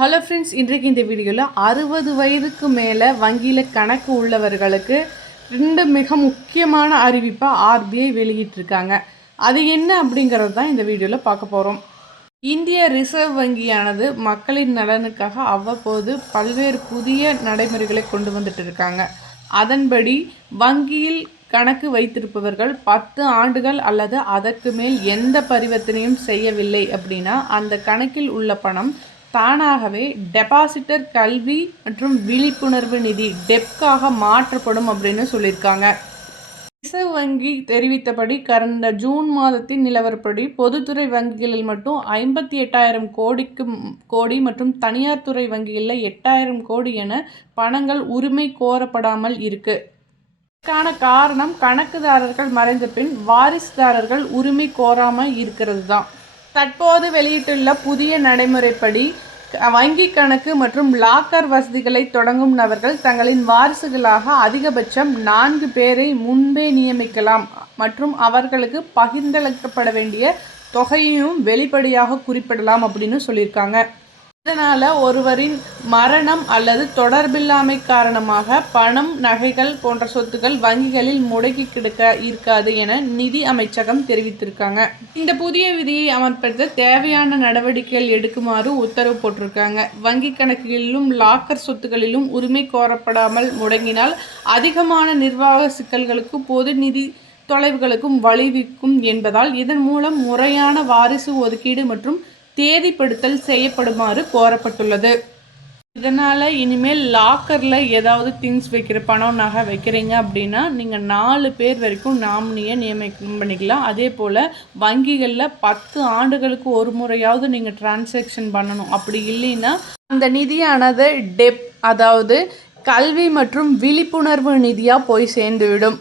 Hello friends, இன்றைக்கு இந்த வீடியோவில் 60 வயதுக்கு மேலே வங்கியில் கணக்கு உள்ளவர்களுக்கு 2 மிக முக்கியமான அறிவிப்பை ஆர்பிஐ வெளியிட்டிருக்காங்க. அது என்ன அப்படிங்கிறது தான் இந்த வீடியோவில் பார்க்க போகிறோம். இந்திய ரிசர்வ் வங்கியானது மக்களின் நலனுக்காக அவ்வப்போது பல்வேறு புதிய நடைமுறைகளை கொண்டு வந்துட்டு இருக்காங்க. அதன்படி வங்கியில் கணக்கு வைத்திருப்பவர்கள் 10 ஆண்டுகள் அல்லது அதற்கு மேல் எந்த பரிவர்த்தனையும் செய்யவில்லை அப்படின்னா அந்த கணக்கில் உள்ள பணம் தானாகவே டெபாசிட்டர் கல்வி மற்றும் விழிப்புணர்வு நிதி டெப்காக மாற்றப்படும் அப்படின்னு சொல்லியிருக்காங்க. ரிசர்வ் வங்கி தெரிவித்தபடி கடந்த ஜூன் மாதத்தின் நிலவரப்படி பொதுத்துறை வங்கிகளில் மட்டும் 58,000 கோடி மற்றும் தனியார் துறை வங்கிகளில் 8,000 கோடி என பணங்கள் உரிமை கோரப்படாமல் இருக்கு. இதற்கான காரணம் கணக்குதாரர்கள் மறைந்த பின் வாரிசுதாரர்கள் உரிமை கோராமல் இருக்கிறது தான். தற்போது வெளியிட்டுள்ள புதிய நடைமுறைப்படி வங்கி கணக்கு மற்றும் லாக்கர் வசதிகளை தொடங்கும் நபர்கள் தங்களின் வாரிசுகளாக அதிகபட்சம் 4 பேரை முன்பே நியமிக்கலாம் மற்றும் அவர்களுக்கு பகிர்ந்தளிக்கப்பட வேண்டிய தொகையையும் வெளிப்படையாக குறிப்பிடலாம் அப்படின்னு சொல்லியிருக்காங்க. இதனால் ஒருவரின் மரணம் அல்லது தொடர்பில்லாமை காரணமாக பணம், நகைகள் போன்ற சொத்துக்கள் வங்கிகளில் முடங்கி கிடக்க இருக்காது என நிதி அமைச்சகம் தெரிவித்திருக்காங்க. இந்த புதிய விதியை அமல்படுத்த தேவையான நடவடிக்கைகள் எடுக்குமாறு உத்தரவு போட்டிருக்காங்க. வங்கி கணக்குகளிலும் லாக்கர் சொத்துக்களிலும் உரிமை கோரப்படாமல் முடங்கினால் அதிகமான நிர்வாக சிக்கல்களுக்கு பொது நிதி தொலைவுகளுக்கும் வழிவிக்கும் என்பதால் இதன் மூலம் முறையான வாரிசு ஒதுக்கீடு மற்றும் தேதிப்படுத்தல் செய்யப்படுமாறு கோரப்பட்டுள்ளது. இதனால் இனிமேல் லாக்கரில் ஏதாவது திங்ஸ் வைக்கிற பணம், நகை வைக்கிறீங்க அப்படின்னா நீங்கள் 4 பேர் வரைக்கும் நாமினியை நியமனம் பண்ணிக்கலாம். அதே போல் வங்கிகளில் 10 ஆண்டுகளுக்கு ஒரு முறையாவது நீங்கள் டிரான்சாக்ஷன் பண்ணணும். அப்படி இல்லைன்னா அந்த நிதியானது டெப், அதாவது கல்வி மற்றும் விழிப்புணர்வு நிதியாக போய் சேர்ந்துவிடும்.